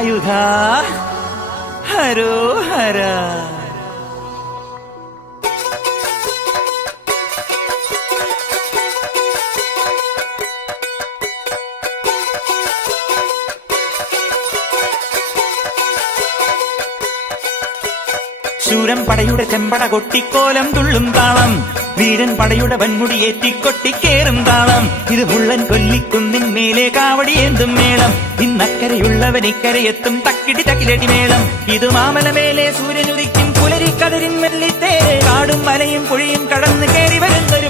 വേലായുധ ഹരോഹര. ശൂരൻ പടയുടെ ചെമ്പട കൊട്ടിക്കോലം തുള്ളും താളം, വീരൻ പടയുടെ വൻമുടിയേറ്റിക്കൊട്ടിക്കേറും താളം. ഇത് മുള്ളൻ കൊല്ലിക്കുന്നിൻ മേലെ കാവടിയേന്തും മേളം, ഇന്നക്കരയുള്ളവൻ ഇക്കരയെത്തും തക്കിടി തക്കിലടി മേളം. ഇത് മാമലമേലെ സൂര്യനുദിക്കും പുലരിക്കതിരിൻ വെള്ളിത്തേര്, കാടും മലയും പുഴയും കടന്നു കയറി വരുന്നൊരു